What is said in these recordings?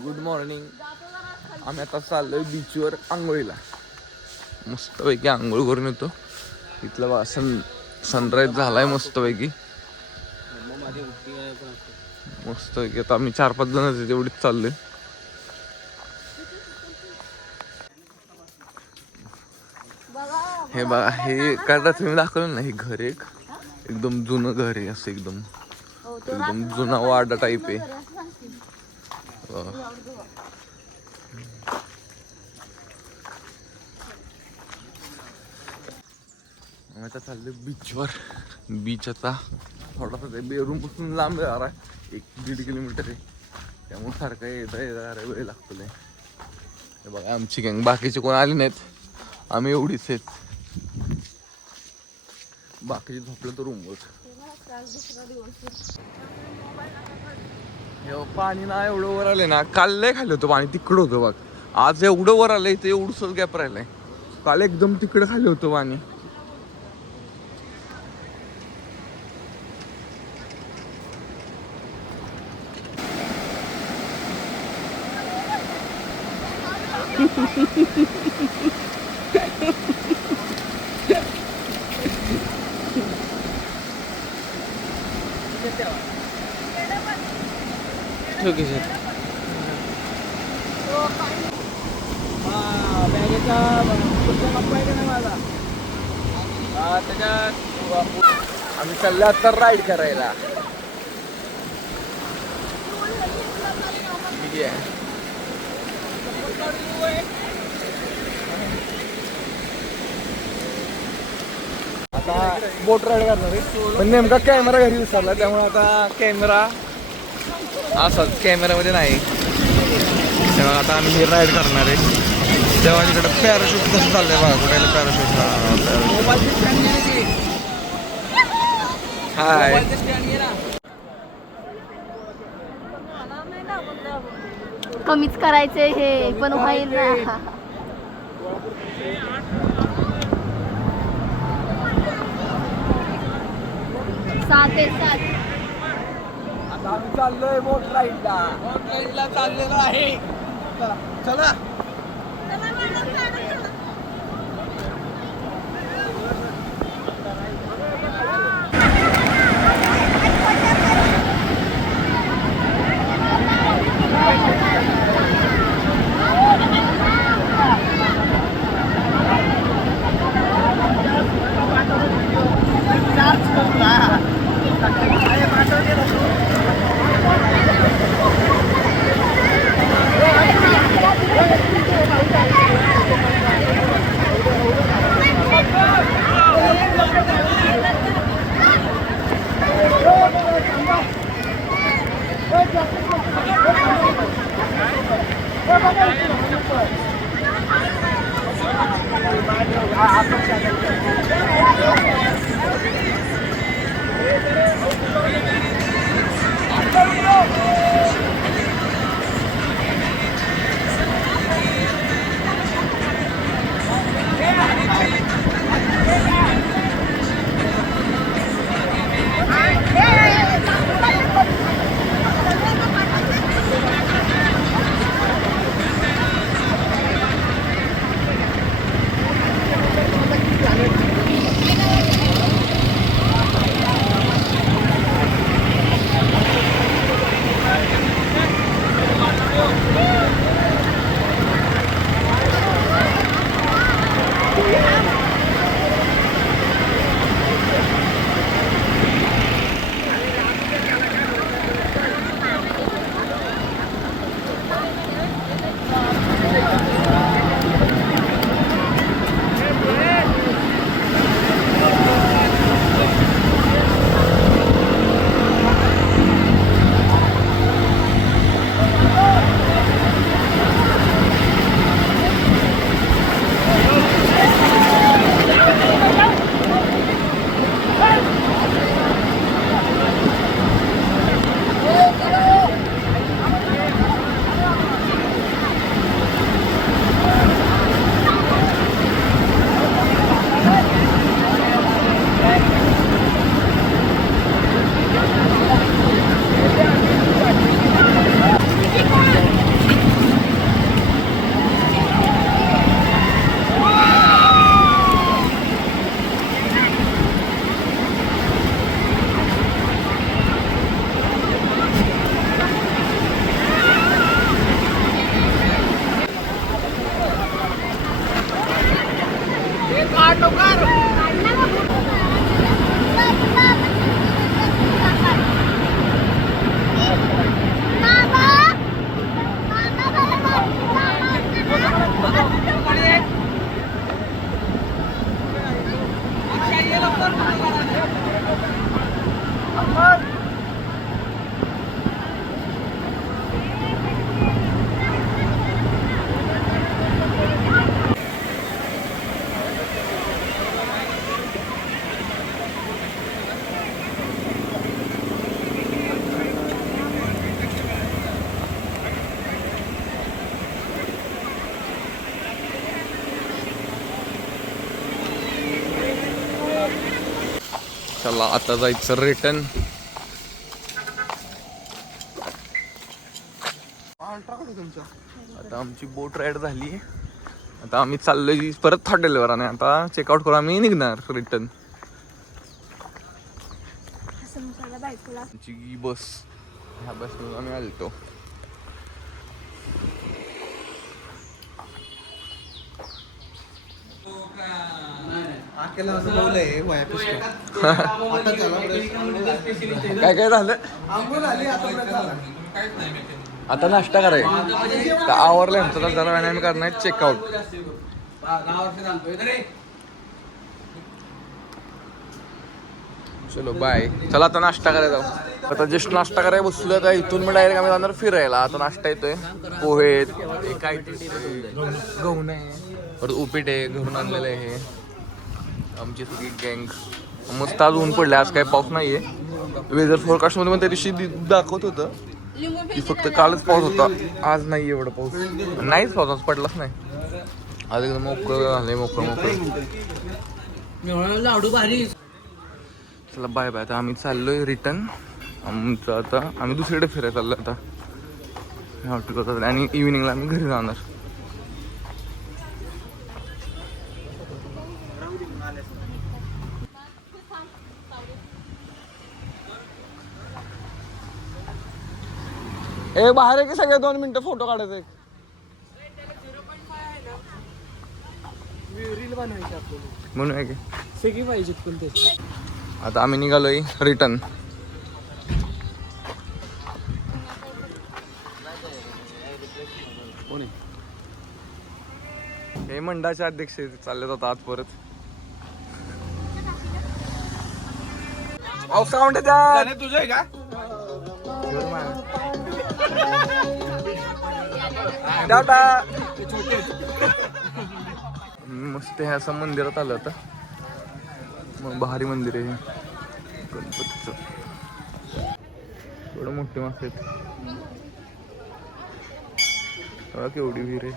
Good morning. आम्ही आता चाललोय बीचवर आंघोळीला. मस्तपैकी आंघोळ करून येतो. इथलं बघा सनराईज झालाय मस्तपैकी. मस्तपैकी आता आम्ही 4-5 जण तेवढीच चाललोय. हे बघा हे काय तुम्ही दाखवलं ना, हे घर एकदम जुनं घर आहे. असं एकदम जुना वाडा टाईप आहे. आता चाललोय बीचवर. बीच आता थोडासा बेरूमपासून लांब आहे, 1-1.5 किलोमीटर आहे. त्यामुळे सारखं येता वेळ लागतो. हे बघा आमची गँग, बाकीचे कोण आले नाहीत, आम्ही एवढीच आहेत. बाकीचे झोपलं तर रूमवर. पाणी ना एवढं वर आलंय ना. काल लय खाली होतं पाणी, तिकडं होतं बघ. आज एवढं वर आलंय, ते एवढंच गॅप राहिलंय. काल एकदम तिकडं खाली होतं पाणी. आम्ही चाललो आता राईड करायला. आता बोट राईड करणार आहे, पण नेमका कॅमेरा घरी विसरला, त्यामुळे आता कॅमेरा असाच कॅमेऱ्यामध्ये नाही. तेव्हा आता आम्ही हे राईड करणार आहे. तेव्हा तिकडे पॅराशूट कसं चाललंय बघा, कुठे पॅराशूट. हाय कमीच करायचे हे, पण होईल ना. 7:07. आता आम्ही चाललोय बोट राईडला चाललेलो आहे. चला. चला आता जायचं रिटर्न. आता आमची बोट राईड झाली. आता आम्ही चाललोय परत हॉटेलवर आणि आता चेकआउट करून आम्ही निघणार रिटर्न. आमची बस, ह्या बसमधून आम्ही आलतो. काय काय झालं? आता नाश्ता करायचा आवरलं आमचं. जरा वेळाने आम्ही करणार चेकआउट. चलो बाय. चला आता नाश्ता करायला जाऊ. आता जस्ट नाश्ता करायला बसलो. आता इथून मी डायरेक्ट आम्ही जाणार फिरायला. आता नाश्ता येतोय, पोहे काय गहू नाही, परत उपीट आहे घरून आणलेलं आहे. हे आमची सगळी गँग मस्त. आज ऊन पडले, आज काय पाऊस नाहीये. वेदर फोरकास्ट मध्ये पण त्या दिवशी दाखवत होतं की फक्त कालच पाऊस होता, आज नाही एवढं पाऊस. नाहीच पाऊस आज पडलाच नाही. आज एकदम मोकळं झालंय, मोकळं. चला बाय बाय. आता आम्ही चाललोय रिटर्न. आमचं आता आम्ही दुसरीकडे फिरायला चाललो आता हॉटेल. आणि इव्हिनिंगला आम्ही घरी जाणार. ए बाहेर आहे की सगळे 2 मिनिटं फोटो काढायचे. म्हणून आहे की सगळी पाहिजेत पण ते. आता आम्ही निघालोय रिटर्न. हे मंडळाचे अध्यक्ष चालले जातात आज परत. तुझं आहे का मस्त. हे असं मंदिरात आलं आता. मग भारी मंदिर आहे गणपतीचं. थोडं मोठे मासे आहेत. केवढी विहीर आहे.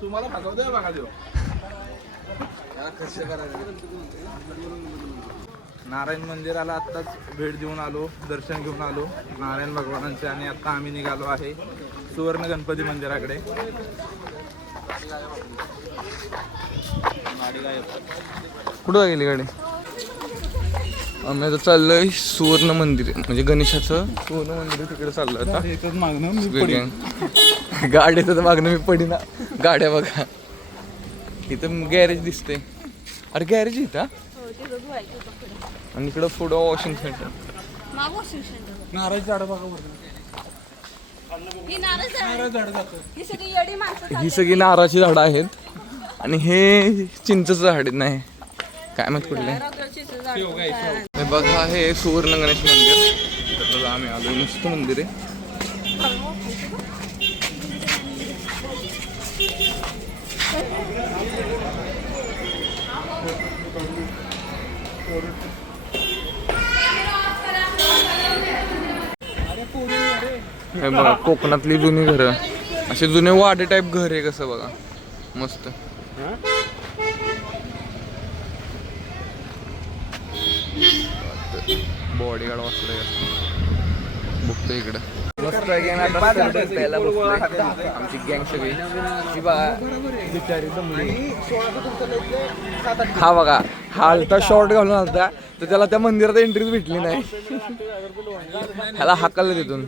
तुम्हाला फसवतोय बघा देव. नारायण मंदिराला आत्ताच भेट देऊन आलो, दर्शन घेऊन आलो नारायण भगवानांचे. आणि आता आम्ही निघालो आहे सुवर्ण गणपती मंदिराकडे. कुठं गेली गाडी? आम्ही आता चाललोय सुवर्ण मंदिर, म्हणजे गणेशाचं सुवर्ण मंदिर तिकडे चाललं आता. गाडीचं तर मागणं मी पडीना. गाड्या बघा इथं गॅरेज दिसते. अरे गॅरेज इथं. आणि इकडं पुढं वॉशिंग सेंटर. नारळ झाड बघा. ही सगळी नारळाची झाडं आहेत. आणि हे चिंचचं झाड नाही काय माहित कुठले. हे बघा हे सुवर्ण गणेश मंदिर. आम्ही आलो, मस्त मंदिर आहे. हे बघा कोकणातली जुनी घरं, असे जुने वाडे टाईप घर आहे कसं बघा मस्त. बॉडीगार्ड वाचलंय बघतो इकडं मस्त. आमची गँग सगळी हा बघा हा आलता शॉर्ट घालून आलता तर त्याला त्या मंदिरात एंट्रीच भेटली नाही. ह्याला हाकललं तिथून.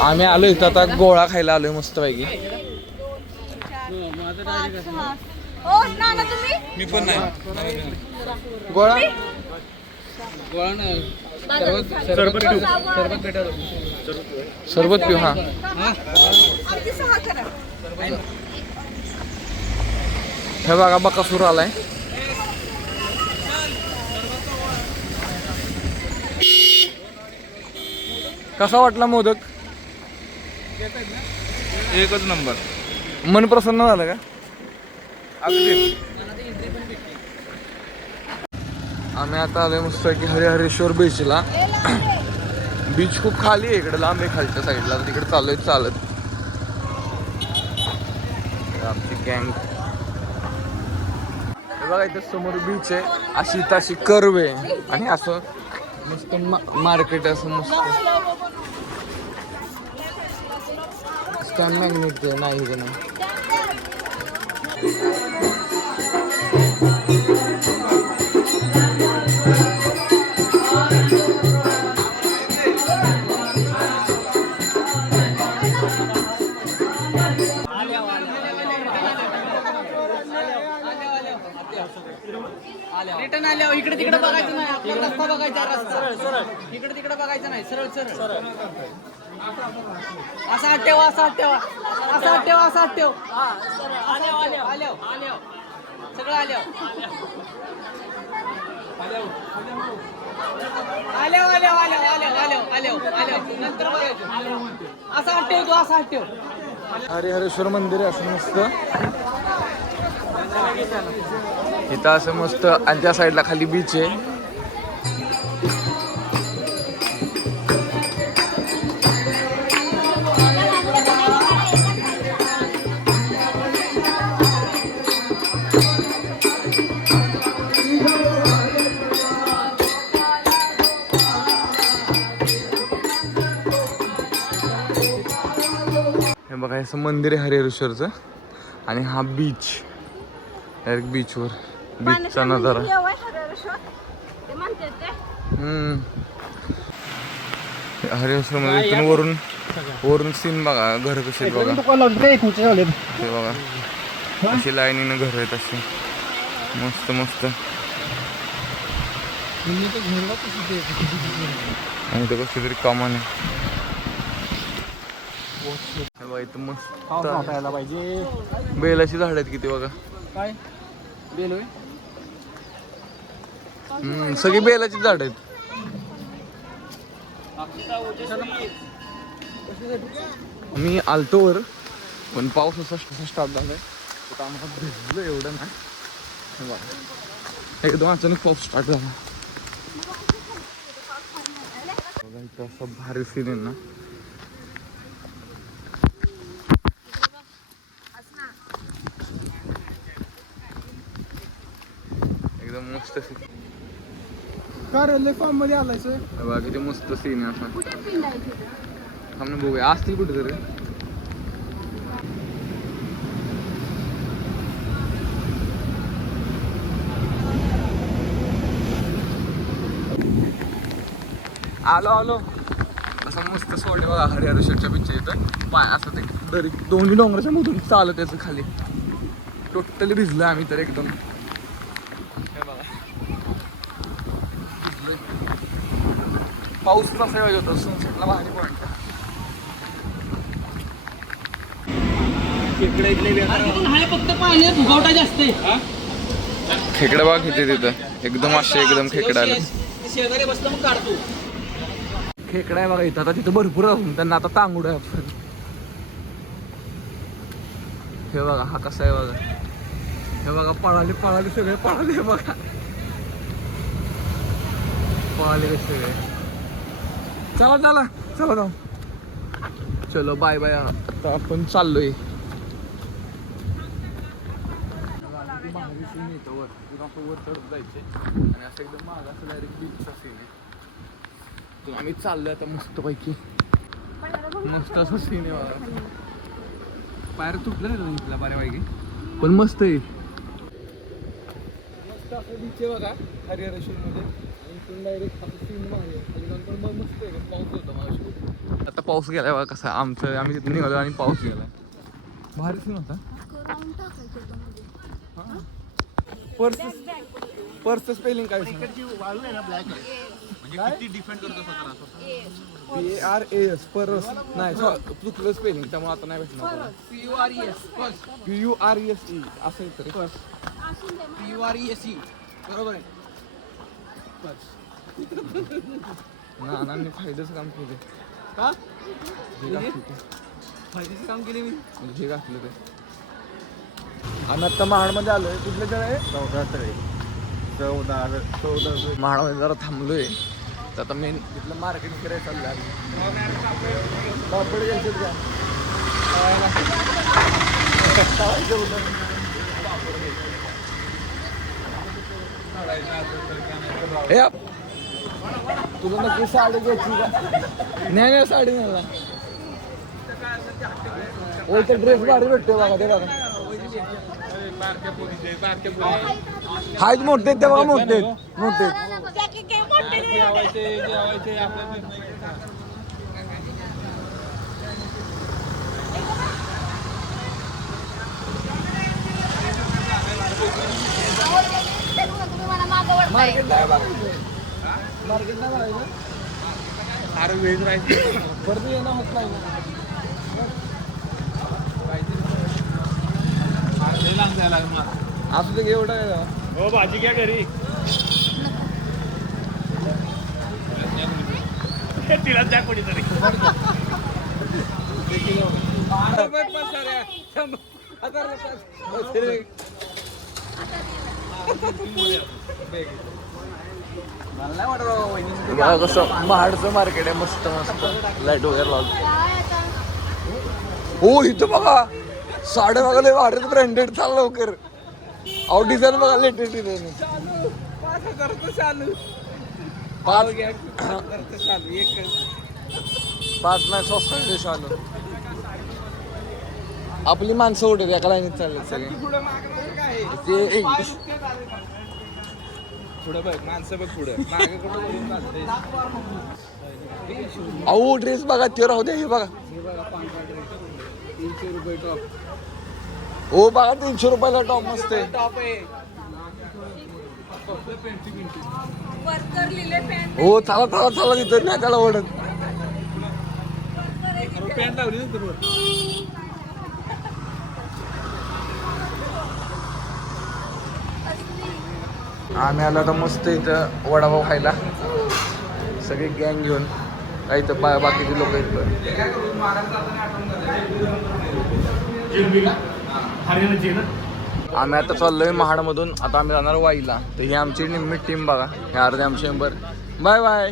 आम्ही आलो इथं आता गोळा खायला आलोय मस्त पैकी. मी पण नाही गोळा सरबत पिऊ. हा हे बघा बकासूर आलाय. कसा वाटला मोदक? एकच नंबर. मन प्रसन्न झालं का? आम्ही आता आलोय मस्त की हरिहरेश्वर बीचला. बीच खूप खाली आहे इकडे, लांब आहे खालच्या साईडला. तिकडे चाललोय चालत. आमची गँग हे बघा, इथं समोर बीच आहे. अशी तशी कर्व आहे आणि असं मस्त मार्केट असं मस्त स्कॅन मॅग्नेट नाही इथं नाही. रिटर्न आल्यावर इकडे तिकडे बघायचं नाही. आपला रस्ता बघायचा. रस्ता इकडे तिकडे बघायचं नाही. सरळ सरळ असा हात ठेवा. असा हात ठेवा. असा हात ठेवा. असा हात ठेव. आल्याव सगळं आल्याव नंतर बघायचं. असा हात ठेव. तू असा हात ठेव. हरिहरेश्वर मंदिर आहे असं मस्त. इथं असं मस्त आणि त्या साईडला खाली बीच आहे. हे बघा, असं मंदिर आहे हरिहरेश्वरचं आणि हा बीच. डायरेक्ट बीचवर बीचचा नजारा. हरिहरेश्वर मध्ये इथून वरून सीन बघा. घर कसे बघा. हे बघा अशी लाईनीनं घर आहेत अशी मस्त मस्त. आणि इथं कसली तरी कामान आहे. इथं मस्त बेलाची झाड आहेत किती बघा. काय बेल होय. सगळी बेलाची झाड आहेत. मी आलतो वर पण पाऊस असा स्टार्ट झालाय. आम्हाला भिजलो एवढं नाही. एकदम अचानक पाऊस स्टार्ट झाला. बघा इथं असं भारी सीन आहे ना. एकदम मस्त सीन. कार्यालय फॉर्म मध्ये आलाय सर. बघा किती मस्त सीन आहे असं. थांब बघूया असतील कुठे तरी. आलो असं मस्त सोडले बघा हरिहरेश्वरच्या बीचच्या इथं. पाय असं ते दरी दोन्ही डोंगराच्या मधून चालत याचं खाली. टोटली भिजलोय आम्ही तर एकदम. हे बघा भिजलोय. पाऊस कसा वेळ होता. सनसेटला भारी पॉईंट. फक्त पाण्यात फुगवटा जास्त आहे. खेकडा बघा किती तिथं. एकदम असे एकदम खेकडा आले. शेजारी बसलं मग काढतो. खेकडा आहे बघा इथं. आता तिथं भरपूर असून त्यांना आता तांगुड आहे आपण. हे बघा हा कसा आहे बघा. हे बघा पळाले सगळे पळाले बघा. पळाले सगळे. चला जाऊ. चलो बाय बाय. आता आपण चाललोय. वर चढत जायचे आणि असं एकदम माग असं डायरेक्ट बीचचा सीन आहे. तर आम्ही चाललोय आता मस्त पैकी. मस्त असं सीन आहे बघा. पायर तुटलं नाही तुला बऱ्यापैकी पण मस्त आहे. मस्त असं बीच आहे बघा हरिहरेश्वर मध्ये. इथून डायरेक्ट असं सीन भारी आहे. नंतर मग मस्त आहे. पाऊस होता मला. आता पाऊस गेलाय बघा कसा. आम्ही तिथून निघालो आणि पाऊस गेलाय. भारी सीन होता. पर्स स्पेलिंग काय म्हणजे किती डिफेंड करतो स्वतःला. PARAS पर्स नाही चुकलं स्पेलिंग त्यामुळे आता नाही भेटणार. PURESE असं तरी पर्स. PURESE बरोबर आहे. ना मी फायद्याचं काम केलं. का फायद्याचं काम केले मी म्हणजे जे घातलं ते. आणि आता महाडमध्ये आलोय. कुठले तर आहे महाडामध्ये जरा थांबलोय तर आता मी इथलं मार्केट करायला चाललं पापड घ्यायचे का हे आप तुला नक्की साडी घ्यायची का नाही साडी नाही हो ते ड्रेस भारी भेटते बघा ते बघा हायच मोठे ते बघा मोठे मोठे मार्केट नाही बघायचं मार्केट नाही बघायचं अरे वेळ राहायचं परत येणं होत नाही असं ते एवढं हो भाजी घ्या घरी तिला द्या कोणी तरी कसं महाडचं मार्केट आहे मस्त मस्त लाईट वगैरे लावलं हो इथं बघा साडे बघा लय भारी ब्रँडेड चाल लवकर अहो डिझाईन बघा लेटेस्ट डिझाईन 5 नाही स्वस्त देश आलो आपली माणसं उठे एका लाईनीत चालले सगळे ते पुढे बघ माणसं बघ पुढे अहो ड्रेस बघा ते राहू दे हे बघा 300 रुपये टॉप हो बघा 300 रुपयाला टॉप मस्त आहे टॉप आहे हो चला चला चला तिथं नाही त्याला ओढत पॅन्ट लावली ना आम्ही आलो आता मस्त इथं वडापाव खायला सगळे गँग घेऊन काही तर बाकीचे लोक आम्ही आता चाललोय महाडमधून आता आम्ही जाणार वाईला तर ही आमची निम्मी टीम बघा हे अर्धे आमचे मेंबर बाय बाय